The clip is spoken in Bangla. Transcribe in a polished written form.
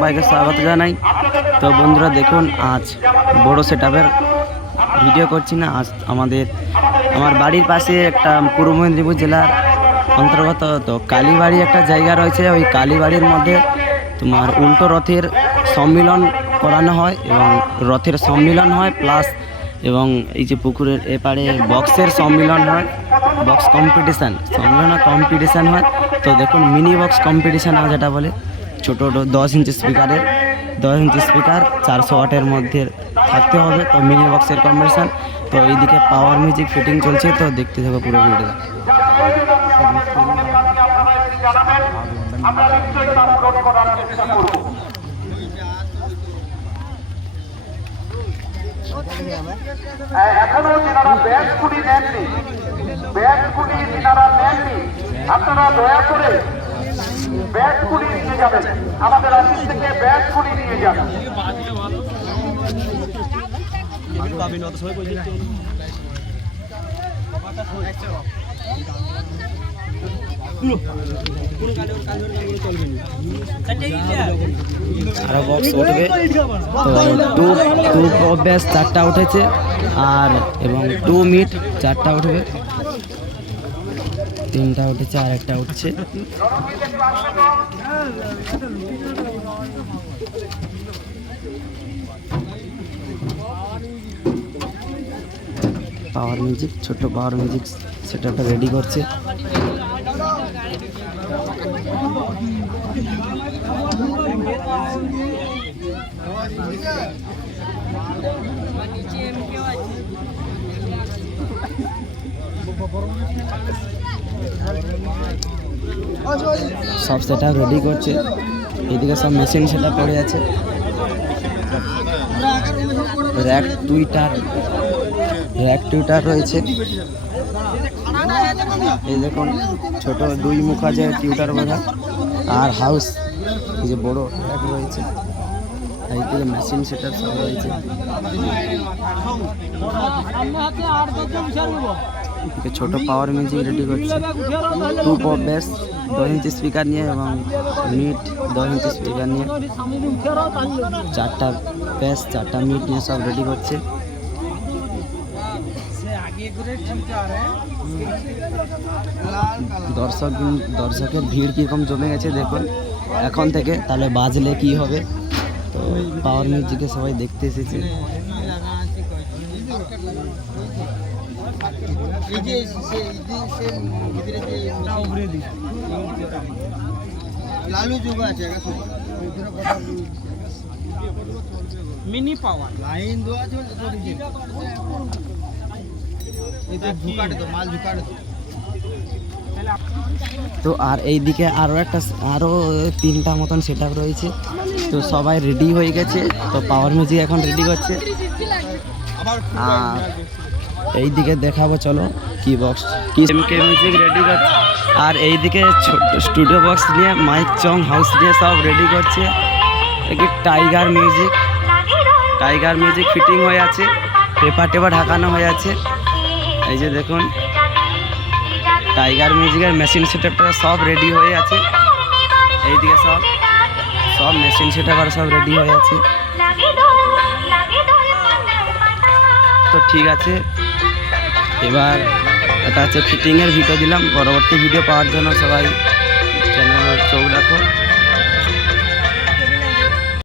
সবাইকে স্বাগত জানাই। তো বন্ধুরা দেখুন, আজ বড় সেটআপের ভিডিও করছি না। আজ আমার বাড়ির পাশে একটা পূর্ব মেদিনীপুর জেলার অন্তর্গত তো কালীবাড়ি একটা জায়গা রয়েছে। ওই কালীবাড়ির মধ্যে তোমার উল্টো রথের সম্মিলন করানো হয় এবং রথের সম্মিলন হয় প্লাস এবং এই যে পুকুরের এপারে বক্সের সম্মিলন হয়, বক্স কম্পিটিশান সম্মিলন কম্পিটিশান হয়। তো দেখুন মিনি বক্স কম্পিটিশান যেটা বলে, ছোটো 10 ইঞ্চি স্পিকারের 10 ইঞ্চি স্পিকার 400 ওয়াটের মধ্যে থাকতে হবে। তো মিনি বক্সের কম্পিটিশান। তো এইদিকে পাওয়ার মিউজিক ফিটিং চলছে, তো দেখতে থাকো পুরো ভিডিওটা। এখনো যারা ব্যাগগুলি নেননি, আপনারা দয়া করে ব্যাগগুলি নিয়ে যাবেন। আমাদের অফিস থেকে ব্যাগগুলি নিয়ে যাবেন। আরো বক্স উঠবে। তো টু পপ ব্যাস 4টা উঠেছে, আর এবং 2 মিট 4টা উঠবে, 3টা উঠেছে আর একটা উঠছে। পাওয়ার মিউজিক, ছোট পাওয়ার মিউজিক সেটআপটা রেডি করছে। সব সেটআপ রেডি করছে। এদিকে সব মেশিন সেটআপ পড়ে আছে। র্যাক টুইটার রয়েছে। এই দেখুন ছোট 2 মুখা যে টিউটার বোঝা, আর হাউস এই যে বড় র্যাক রয়েছে। এইদিকে মেশিন সেটআপ সব রয়েছে। ছোট পাওয়ার মিউজিক রেডি করছে। 2 পপ বেস 10 ইঞ্চি স্পিকার নিয়ে এবং মিট 10 ইঞ্চি স্পিকার নিয়ে 4টা বেস 4টা মিট নিয়ে সব রেডি করছে। দর্শকের ভিড় কীরকম জমে গেছে দেখুন এখন থেকে, তাহলে বাজলে কি হবে। তো পাওয়ার মিউজিকে সবাই দেখতে এসেছে। মিনি পাওয়ার লাইন দেওয়া আছে, তো আর এইদিকে আরও 3টা মতন সেটআপ রয়েছে। তো সবাই রেডি হয়ে গেছে। তো পাওয়ার মিউজিক এখন রেডি করছে। আর এইদিকে দেখাবো, চলো কি বক্স কি এমকে মিউজিক রেডি করছে। আর এইদিকে ছোট স্টুডিও বক্স নিয়ে মাইক চং হাউস নিয়ে সব রেডি করছে। একটি টাইগার মিউজিক ফিটিং হয়ে আছে, পেপার ঢাকানো হয়ে আছে। এই যে দেখুন টাইগার মিউজিকের মেশিন সেটআপটা সব রেডি হয়ে আছে। এইদিকে সব মেশিন সেটআপ আর সব রেডি হয়ে আছে। তো ঠিক আছে, এবার এটা হচ্ছে ফিটিংয়ের ভিডিও দিলাম। পরবর্তী ভিডিও পাওয়ার জন্য সবাই